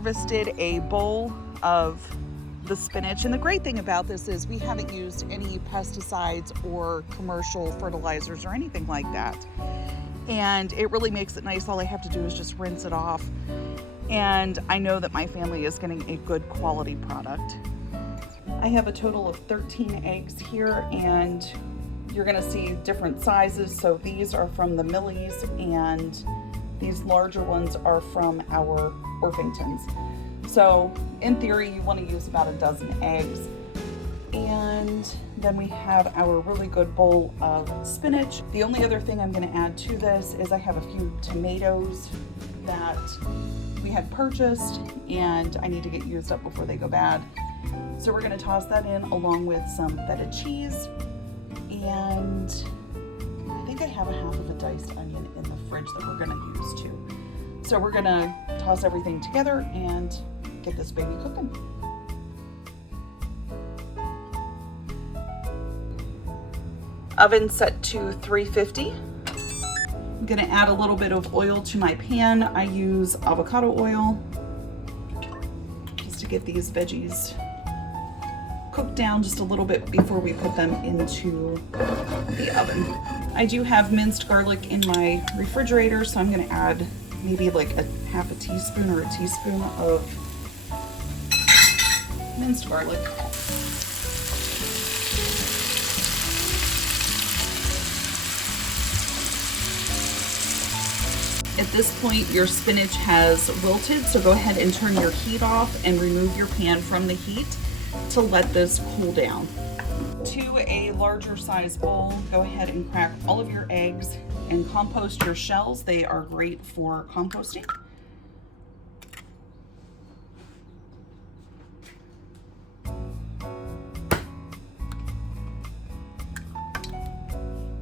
harvested a bowl of the spinach, and the great thing about this is we haven't used any pesticides or commercial fertilizers or anything like that, and it really makes it nice. All I have to do is just rinse it off, and I know that my family is getting a good quality product. I have a total of 13 eggs here, and you're gonna see different sizes. So these are from the Millies, and these larger ones are from our Orpingtons. So in theory, you want to use about a dozen eggs. And then we have our really good bowl of spinach. The only other thing I'm going to add to this is I have a few tomatoes that we had purchased, and I need to get used up before they go bad. So we're going to toss that in along with some feta cheese, and I think I have a half of a diced onion in the fridge that we're going to use too. So we're going to toss everything together and get this baby cooking. Oven set to 350. I'm going to add a little bit of oil to my pan. I use avocado oil just to get these veggies cooked down just a little bit before we put them into the oven. I do have minced garlic in my refrigerator, so I'm going to add maybe like a half a teaspoon or a teaspoon of minced garlic. At this point, your spinach has wilted, so go ahead and turn your heat off and remove your pan from the heat to let this cool down. To a larger size bowl, go ahead and crack all of your eggs and compost your shells. They are great for composting.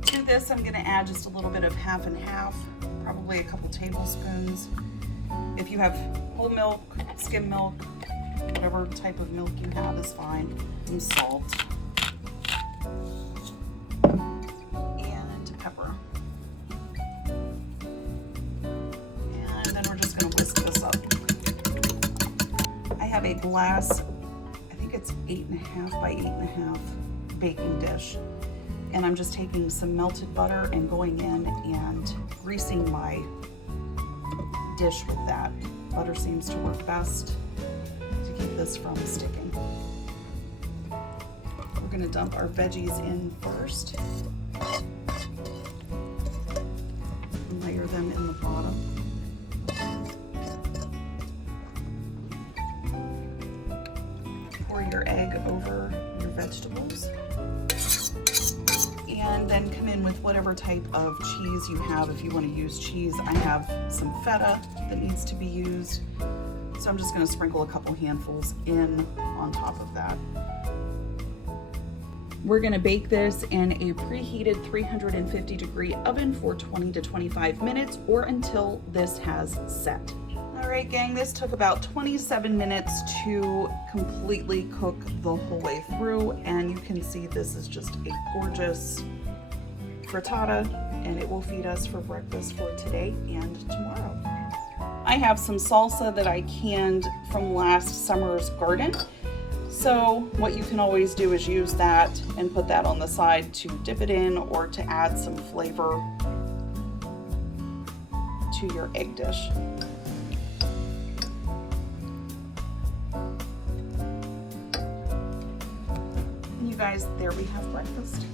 To this, I'm going to add just a little bit of half and half, probably a couple tablespoons. If you have whole milk, skim milk, whatever type of milk you have is fine. Some salt and pepper. And then we're just going to whisk this up. I have a glass, I think it's 8.5 by 8.5 baking dish. And I'm just taking some melted butter and going in and greasing my dish with that. Butter seems to work best to keep this from sticking. We're going to dump our veggies in first and layer them in the bottom. Pour your egg over your vegetables. And then come in with whatever type of cheese you have. If you want to use cheese, I have some feta that needs to be used. So I'm just going to sprinkle a couple handfuls in on top of that. We're going to bake this in a preheated 350 degree oven for 20 to 25 minutes or until this has set. All right, gang, this took about 27 minutes to completely cook the whole way through, and you can see this is just a gorgeous frittata, and it will feed us for breakfast for today and tomorrow. I have some salsa that I canned from last summer's garden. So what you can always do is use that and put that on the side to dip it in or to add some flavor to your egg dish. You guys, there we have breakfast.